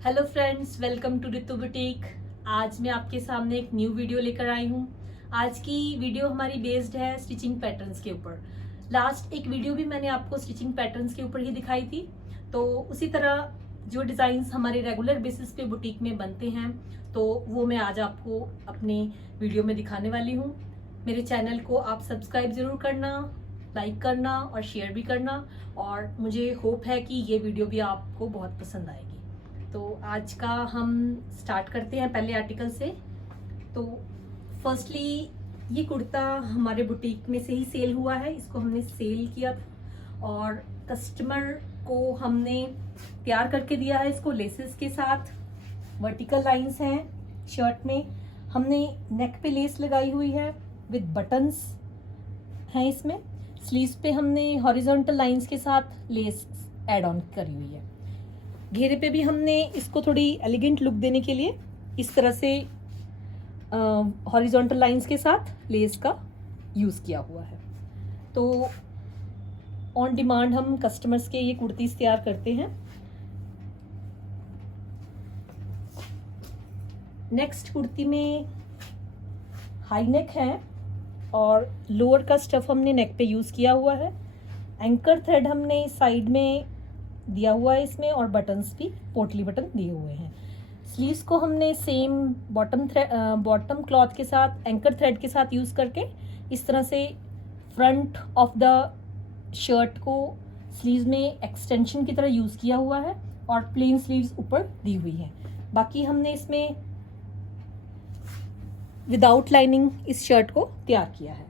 Hello friends, welcome to Ritu boutique. आज मैं आपके सामने एक न्यू वीडियो लेकर आई हूँ। आज की वीडियो हमारी बेस्ड है स्टिचिंग पैटर्न्स के ऊपर। लास्ट एक वीडियो भी मैंने आपको स्टिचिंग पैटर्न्स के ऊपर ही दिखाई थी, तो उसी तरह जो डिज़ाइंस हमारे रेगुलर बेसिस पे बुटीक में बनते हैं तो वो मैं आज आपको अपनी वीडियो में दिखाने वाली हूँ। मेरे चैनल को आप सब्सक्राइब ज़रूर करना, लाइक करना और शेयर भी करना, और मुझे होप है कि ये वीडियो भी आपको बहुत पसंद आएगी। तो आज का हम स्टार्ट करते हैं पहले आर्टिकल से। तो फर्स्टली ये कुर्ता हमारे बुटीक में से ही सेल हुआ है, इसको हमने सेल किया था और कस्टमर को हमने तैयार करके दिया है। इसको लेसेस के साथ वर्टिकल लाइंस हैं शर्ट में, हमने नेक पे लेस लगाई हुई है विद बटन्स हैं इसमें। स्लीव्स पे हमने हॉरिजॉन्टल लाइंस के साथ लेस ऐड ऑन करी हुई है। घेरे पे भी हमने इसको थोड़ी एलिगेंट लुक देने के लिए इस तरह से हॉरिजॉन्टल लाइंस के साथ लेस का यूज़ किया हुआ है। तो ऑन डिमांड हम कस्टमर्स के ये कुर्तीज़ तैयार करते हैं। नेक्स्ट कुर्ती में हाई नेक है और लोअर का स्टफ हमने नेक पे यूज़ किया हुआ है। एंकर थ्रेड हमने साइड में दिया हुआ है इसमें और बटन्स भी पोटली बटन दिए हुए हैं। स्लीव्स को हमने सेम बॉटम क्लॉथ के साथ एंकर थ्रेड के साथ यूज़ करके इस तरह से फ्रंट ऑफ द शर्ट को स्लीव्स में एक्सटेंशन की तरह यूज़ किया हुआ है और प्लेन स्लीव्स ऊपर दी हुई है। बाकी हमने इसमें विदाउट लाइनिंग इस शर्ट को तैयार किया है।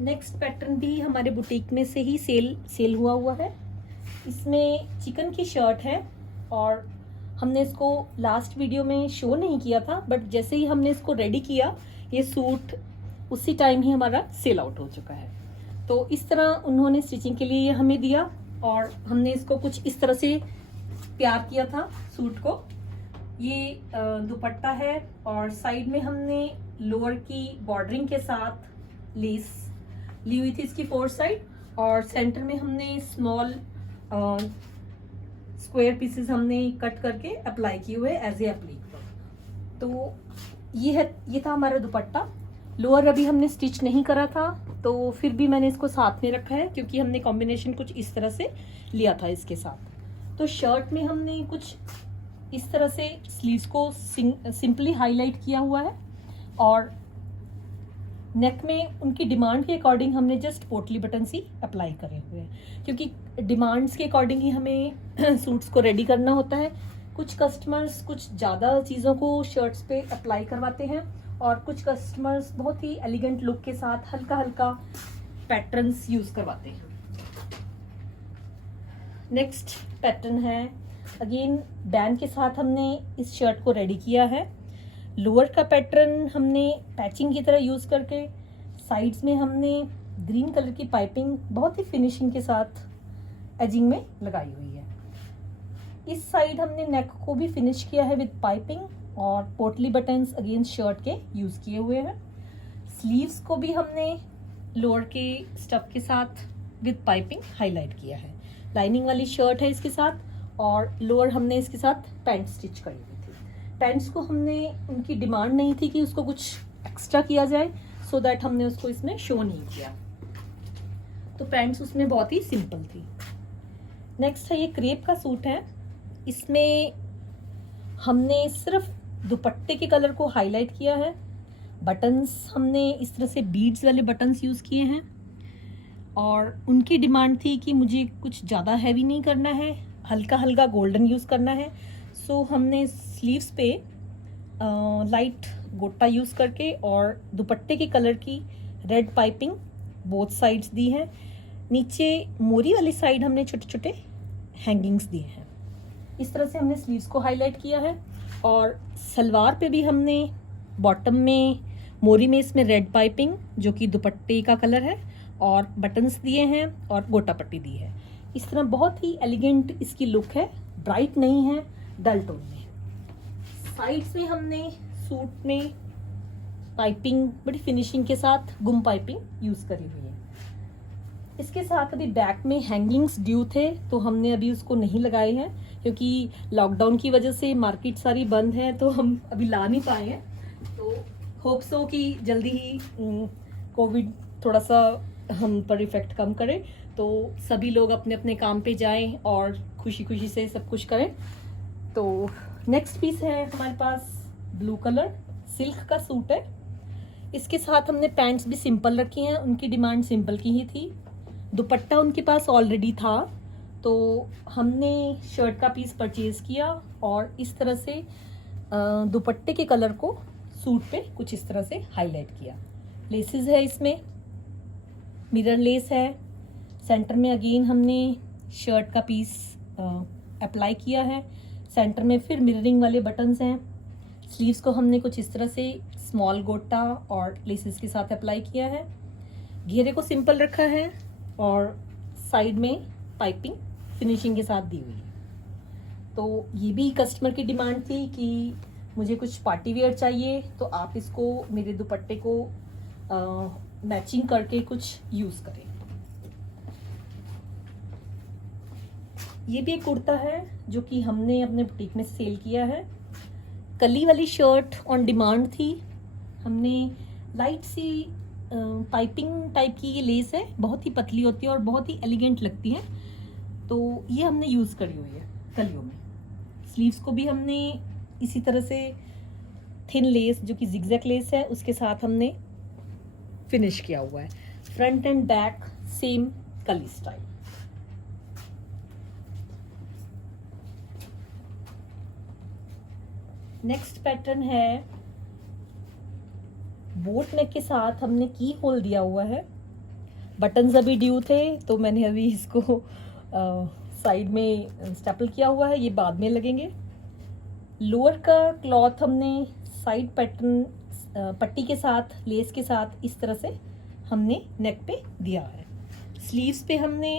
नेक्स्ट पैटर्न भी हमारे बुटीक में से ही सेल हुआ है। इसमें चिकन की शर्ट है और हमने इसको लास्ट वीडियो में शो नहीं किया था, बट जैसे ही हमने इसको रेडी किया ये सूट उसी टाइम ही हमारा सेल आउट हो चुका है। तो इस तरह उन्होंने स्टिचिंग के लिए हमें दिया और हमने इसको कुछ इस तरह से तैयार किया था सूट को। ये दुपट्टा है और साइड में हमने लोअर की बॉर्डरिंग के साथ लेस ली हुई थी इसकी फोर साइड, और सेंटर में हमने स्मॉल स्क्वायर पीसेस हमने कट करके अप्लाई किए हुए एज ए एप्लीक। तो ये था हमारा दुपट्टा। लोअर अभी हमने स्टिच नहीं करा था तो फिर भी मैंने इसको साथ में रखा है क्योंकि हमने कॉम्बिनेशन कुछ इस तरह से लिया था इसके साथ। तो शर्ट में हमने कुछ इस तरह से स्लीव्स को सिंपली हाईलाइट किया हुआ है और नेक में उनकी डिमांड के अकॉर्डिंग हमने जस्ट पोटली बटन्स ही अप्लाई करे हुए हैं, क्योंकि डिमांड्स के अकॉर्डिंग ही हमें सूट्स को रेडी करना होता है। कुछ कस्टमर्स कुछ ज़्यादा चीज़ों को शर्ट्स पे अप्लाई करवाते हैं और कुछ कस्टमर्स बहुत ही एलिगेंट लुक के साथ हल्का हल्का पैटर्न्स यूज़ करवाते हैं। नेक्स्ट पैटर्न है अगेन बैन के साथ हमने इस शर्ट को रेडी किया है। लोअर का पैटर्न हमने पैचिंग की तरह यूज़ करके साइड्स में हमने ग्रीन कलर की पाइपिंग बहुत ही फिनिशिंग के साथ एजिंग में लगाई हुई है। इस साइड हमने नेक को भी फिनिश किया है विद पाइपिंग और पोटली बटन्स अगेन शर्ट के यूज़ किए हुए हैं। स्लीव्स को भी हमने लोअर के स्टफ के साथ विद पाइपिंग हाईलाइट किया है। लाइनिंग वाली शर्ट है इसके साथ और लोअर हमने इसके साथ पैंट स्टिच करी हुई थी। पैंट्स को हमने उनकी डिमांड नहीं थी कि उसको कुछ एक्स्ट्रा किया जाए, सो दैट हमने उसको इसमें शो नहीं किया। तो पैंट्स उसमें बहुत ही सिंपल थी। नेक्स्ट है ये क्रेप का सूट है। इसमें हमने सिर्फ दुपट्टे के कलर को हाईलाइट किया है। बटन्स हमने इस तरह से बीड्स वाले बटन्स यूज़ किए हैं और उनकी डिमांड थी कि मुझे कुछ ज़्यादा हैवी नहीं करना है, हल्का हल्का गोल्डन यूज़ करना है। सो हमने स्लीव्स पे लाइट गोटा यूज़ करके और दुपट्टे के कलर की रेड पाइपिंग बोथ साइड्स दी है। नीचे मोरी वाली साइड हमने छोटे छोटे हैंगिंग्स दिए हैं। इस तरह से हमने स्लीव्स को हाईलाइट किया है और सलवार पे भी हमने बॉटम में मोरी में इसमें रेड पाइपिंग जो कि दुपट्टे का कलर है और बटन्स दिए हैं और गोटा पट्टी दी है। इस तरह बहुत ही एलिगेंट इसकी लुक है, ब्राइट नहीं है, डल टोन में। साइड्स में हमने सूट में पाइपिंग बड़ी फिनिशिंग के साथ गुम पाइपिंग यूज़ करी हुई है। इसके साथ अभी बैक में हैंगिंग्स ड्यू थे तो हमने अभी उसको नहीं लगाए हैं, क्योंकि लॉकडाउन की वजह से मार्केट सारी बंद है तो हम अभी ला नहीं पाए हैं। तो होप सो कि जल्दी ही कोविड थोड़ा सा हम पर इफेक्ट कम करे, तो सभी लोग अपने अपने काम पे जाएं और खुशी खुशी से सब कुछ करें। तो नेक्स्ट पीस है हमारे पास ब्लू कलर सिल्क का सूट है। इसके साथ हमने पैंट्स भी सिंपल रखी हैं, उनकी डिमांड सिंपल की ही थी। दुपट्टा उनके पास ऑलरेडी था तो हमने शर्ट का पीस परचेज किया और इस तरह से दुपट्टे के कलर को सूट पे कुछ इस तरह से हाईलाइट किया। लेसेस है इसमें, मिरर लेस है। सेंटर में अगेन हमने शर्ट का पीस अप्लाई किया है। सेंटर में फिर मिररिंग वाले बटन्स हैं। स्लीव्स को हमने कुछ इस तरह से स्मॉल गोटा और लेसेस के साथ अप्लाई किया है। घेरे को सिंपल रखा है और साइड में पाइपिंग फिनिशिंग के साथ दी हुई है। तो ये भी कस्टमर की डिमांड थी कि मुझे कुछ पार्टी वेयर चाहिए, तो आप इसको मेरे दुपट्टे को मैचिंग करके कुछ यूज करें। ये भी एक कुर्ता है जो कि हमने अपने बुटीक में सेल किया है। कली वाली शर्ट ऑन डिमांड थी। हमने लाइट सी पाइपिंग टाइप की ये लेस है, बहुत ही पतली होती है और बहुत ही एलिगेंट लगती है, तो ये हमने यूज़ करी हुई है कलियों में। स्लीव्स को भी हमने इसी तरह से थिन लेस जो कि जिगजैग लेस है उसके साथ हमने फिनिश किया हुआ है। फ्रंट एंड बैक सेम कली स्टाइल। नेक्स्ट पैटर्न है बोट नेक के साथ हमने की होल दिया हुआ है। बटन्स अभी ड्यू थे तो मैंने अभी इसको साइड में स्टेपल किया हुआ है, ये बाद में लगेंगे। लोअर का क्लॉथ हमने साइड पैटर्न पट्टी के साथ लेस के साथ इस तरह से हमने नेक पे दिया है। स्लीव्स पे हमने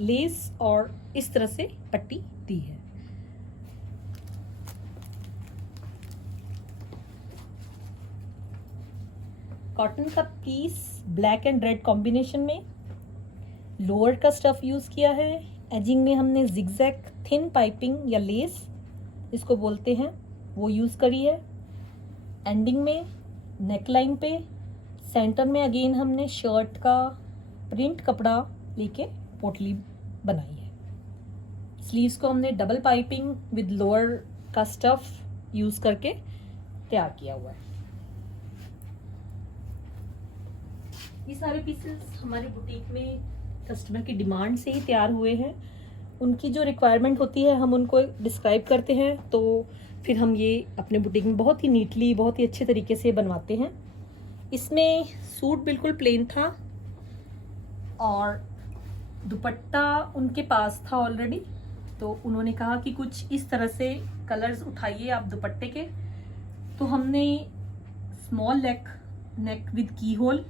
लेस और इस तरह से पट्टी दी है। कॉटन का piece black and red combination में, लोअर का स्टफ यूज किया है। एजिंग में हमने जिगजैग थिन पाइपिंग या लेस इसको बोलते हैं वो यूज करी है। एंडिंग में नेक लाइन पे सेंटर में अगेन हमने शर्ट का प्रिंट कपड़ा लेके पोटली बनाई है। स्लीव्स को हमने डबल पाइपिंग विद लोअर का स्टफ यूज करके तैयार किया हुआ है। ये सारे पीसेस हमारे बुटीक में कस्टमर की डिमांड से ही तैयार हुए हैं। उनकी जो रिक्वायरमेंट होती है हम उनको डिस्क्राइब करते हैं, तो फिर हम ये अपने बुटीक में बहुत ही नीटली बहुत ही अच्छे तरीके से बनवाते हैं। इसमें सूट बिल्कुल प्लेन था और दुपट्टा उनके पास था ऑलरेडी, तो उन्होंने कहा कि कुछ इस तरह से कलर्स उठाइए आप दुपट्टे के। तो हमने स्मॉल नेक विद की होल,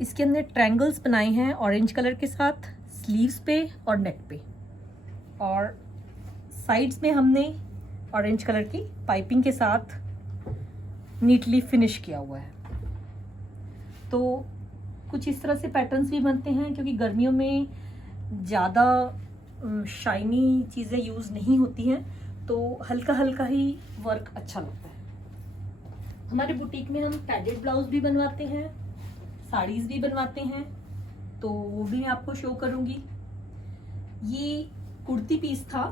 इसके हमने ट्रायंगल्स बनाए हैं ऑरेंज कलर के साथ स्लीव्स पे और नेक पे, और साइड्स में हमने ऑरेंज कलर की पाइपिंग के साथ नीटली फिनिश किया हुआ है। तो कुछ इस तरह से पैटर्न्स भी बनते हैं, क्योंकि गर्मियों में ज़्यादा शाइनी चीज़ें यूज़ नहीं होती हैं, तो हल्का हल्का ही वर्क अच्छा लगता है। हमारे बुटीक में हम पैडेड ब्लाउज भी बनवाते हैं, साड़ीज़ भी बनवाते हैं, तो वो भी मैं आपको शो करूँगी। ये कुर्ती पीस था,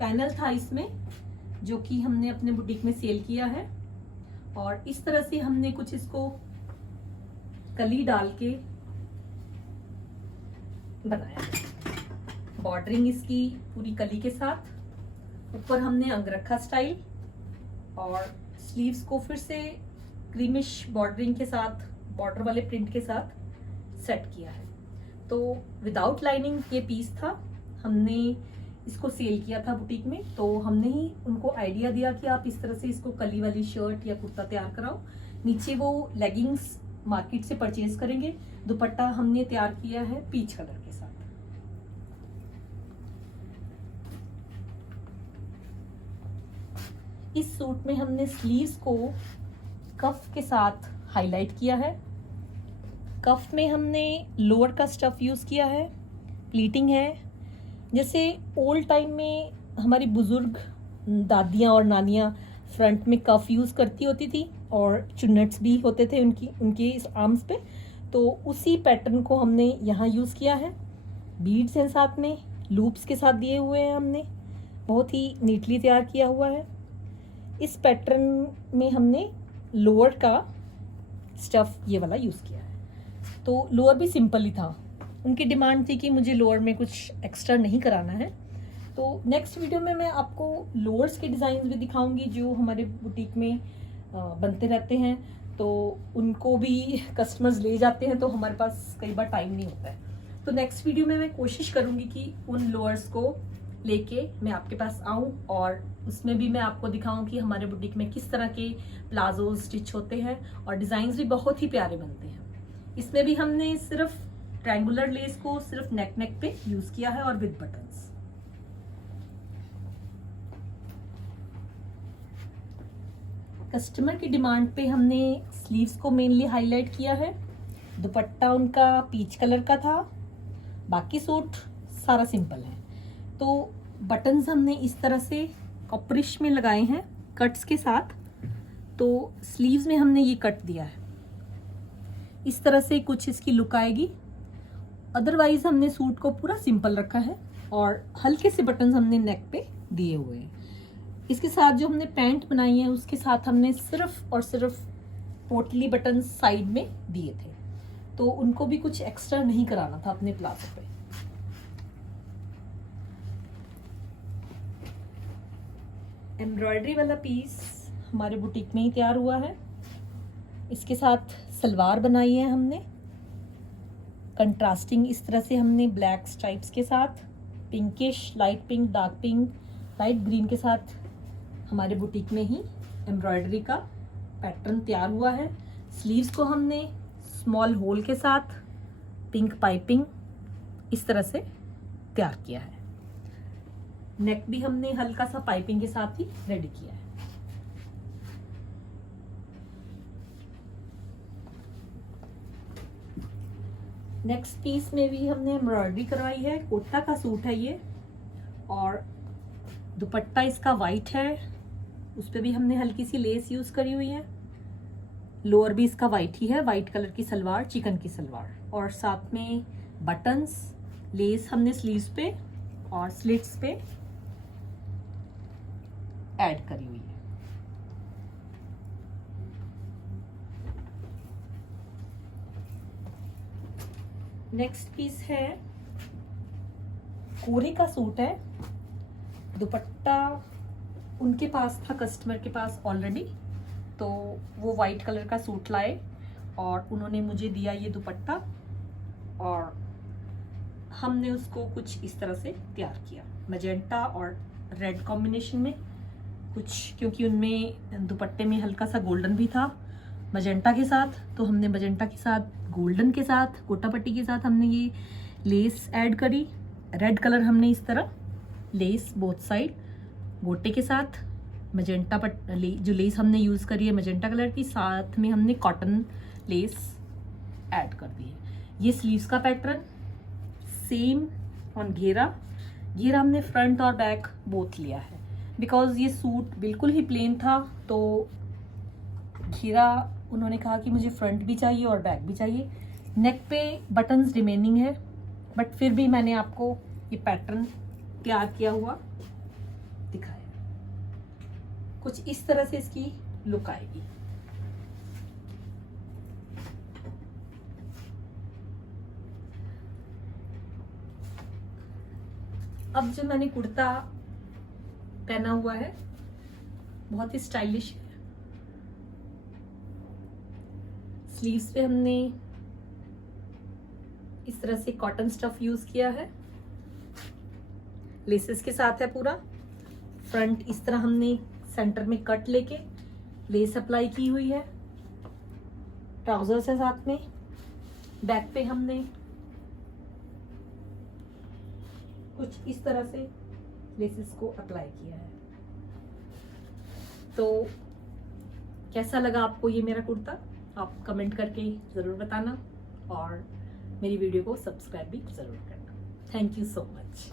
पैनल था इसमें, जो कि हमने अपने बुटीक में सेल किया है, और इस तरह से हमने कुछ इसको कली डाल के बनाया। बॉर्डरिंग इसकी पूरी कली के साथ, ऊपर हमने अंगरखा स्टाइल और स्लीव्स को फिर से क्रीमिश बॉर्डरिंग के साथ बॉर्डर वाले प्रिंट के साथ सेट किया है। तो विदाउट लाइनिंग ये पीस था, हमने इसको सेल किया था बुटीक में, तो हमने ही उनको आइडिया दिया कि आप इस तरह से इसको कली वाली शर्ट या कुर्ता तैयार कराओ। नीचे वो लेगिंग्स मार्केट से परचेज करेंगे। दुपट्टा हमने तैयार किया है पीच कलर के साथ। इस सूट में हमने स्लीव्स को कफ के साथ हाईलाइट किया है। कफ में हमने लोअर का स्टफ यूज़ किया है, प्लीटिंग है। जैसे ओल्ड टाइम में हमारी बुज़ुर्ग दादियाँ और नानियाँ फ्रंट में कफ यूज़ करती होती थी और चुन्नट्स भी होते थे उनके इस आर्म्स पे, तो उसी पैटर्न को हमने यहाँ यूज़ किया है। बीड्स हैं साथ में, लूप्स के साथ दिए हुए हैं हमने, बहुत ही नीटली तैयार किया हुआ है। इस पैटर्न में हमने लोअर का स्टफ ये वाला यूज़ किया है। तो लोअर भी सिंपल ही था, उनकी डिमांड थी कि मुझे लोअर में कुछ एक्स्ट्रा नहीं कराना है। तो नेक्स्ट वीडियो में मैं आपको लोअर्स के डिज़ाइन भी दिखाऊंगी जो हमारे बुटीक में बनते रहते हैं, तो उनको भी कस्टमर्स ले जाते हैं, तो हमारे पास कई बार टाइम नहीं होता है। तो नेक्स्ट वीडियो में मैं कोशिश करूंगी कि उन लोअर्स को लेके मैं आपके पास आऊं और उसमें भी मैं आपको दिखाऊं कि हमारे बुटीक में किस तरह के प्लाजो स्टिच होते हैं और डिज़ाइंस भी बहुत ही प्यारे बनते हैं। इसमें भी हमने सिर्फ ट्रायंगुलर लेस को सिर्फ नेक पे यूज किया है और विद बटन्स। कस्टमर की डिमांड पे हमने स्लीव्स को मेनली हाईलाइट किया है। दुपट्टा उनका पीच कलर का था, बाकी सूट सारा सिंपल है। तो बटन्स हमने इस तरह से कॉपरिश में लगाए हैं कट्स के साथ, तो स्लीव्स में हमने ये कट दिया है। इस तरह से कुछ इसकी लुक आएगी। अदरवाइज हमने सूट को पूरा सिंपल रखा है और हल्के से बटन्स हमने नेक पे दिए हुए हैं। इसके साथ जो हमने पैंट बनाई है उसके साथ हमने सिर्फ और सिर्फ पोटली बटन साइड में दिए थे, तो उनको भी कुछ एक्स्ट्रा नहीं कराना था अपने प्लाजो पे। एम्ब्रॉयडरी वाला पीस हमारे बुटीक में ही तैयार हुआ है। इसके साथ सलवार बनाई है हमने कंट्रास्टिंग, इस तरह से हमने ब्लैक स्ट्राइप्स के साथ pinkish, light pink, dark pink, light green के साथ हमारे बुटीक में ही एम्ब्रॉयडरी का पैटर्न तैयार हुआ है। स्लीव्स को हमने स्मॉल होल के साथ पिंक पाइपिंग इस तरह से तैयार किया है। नेक भी हमने हल्का सा पाइपिंग के साथ ही रेडी किया है। नेक्स्ट पीस में भी हमने एम्ब्रॉयडरी करवाई है। कोटा का सूट है ये और दुपट्टा इसका वाइट है, उस पर भी हमने हल्की सी लेस यूज करी हुई है। लोअर भी इसका वाइट ही है, वाइट कलर की सलवार, चिकन की सलवार, और साथ में बटन्स, लेस हमने स्लीव्स पे और स्लिट्स पे ऐड करी हुई है। नेक्स्ट पीस है, कोरे का सूट है। दुपट्टा उनके पास था, कस्टमर के पास ऑलरेडी, तो वो वाइट कलर का सूट लाए और उन्होंने मुझे दिया ये दुपट्टा और हमने उसको कुछ इस तरह से तैयार किया, मैजेंटा और रेड कॉम्बिनेशन में कुछ, क्योंकि उनमें दुपट्टे में हल्का सा गोल्डन भी था मैजेंटा के साथ, तो हमने मैजेंटा के साथ गोल्डन के साथ गोटा पट्टी के साथ हमने ये लेस ऐड करी। रेड कलर हमने इस तरह लेस बोथ साइड गोटे के साथ मैजेंटा जो लेस हमने यूज़ करी है मैजेंटा कलर की, साथ में हमने कॉटन लेस ऐड कर दी है। ये स्लीव्स का पैटर्न सेम ऑन घेरा हमने फ्रंट और बैक बोथ लिया है, बिकॉज ये सूट बिल्कुल ही प्लेन था, तो घेरा उन्होंने कहा कि मुझे फ्रंट भी चाहिए और बैक भी चाहिए। नेक पे बटन्स रिमेनिंग है, बट फिर भी मैंने आपको ये पैटर्न तैयार किया हुआ दिखाया। कुछ इस तरह से इसकी लुक आएगी। अब जो मैंने कुर्ता पहना हुआ है बहुत ही स्टाइलिश है। स्लीव्स पे हमने इस तरह से कॉटन स्टफ यूज किया है, लेसेस के साथ है पूरा। फ्रंट इस तरह हमने सेंटर में कट लेके लेस अप्लाई की हुई है, ट्राउजर्स है साथ में। बैक पे हमने कुछ इस तरह से लेसेस को अप्लाई किया है। तो कैसा लगा आपको ये मेरा कुर्ता, आप कमेंट करके ज़रूर बताना। और मेरी वीडियो को सब्सक्राइब भी ज़रूर करना। Thank you so much.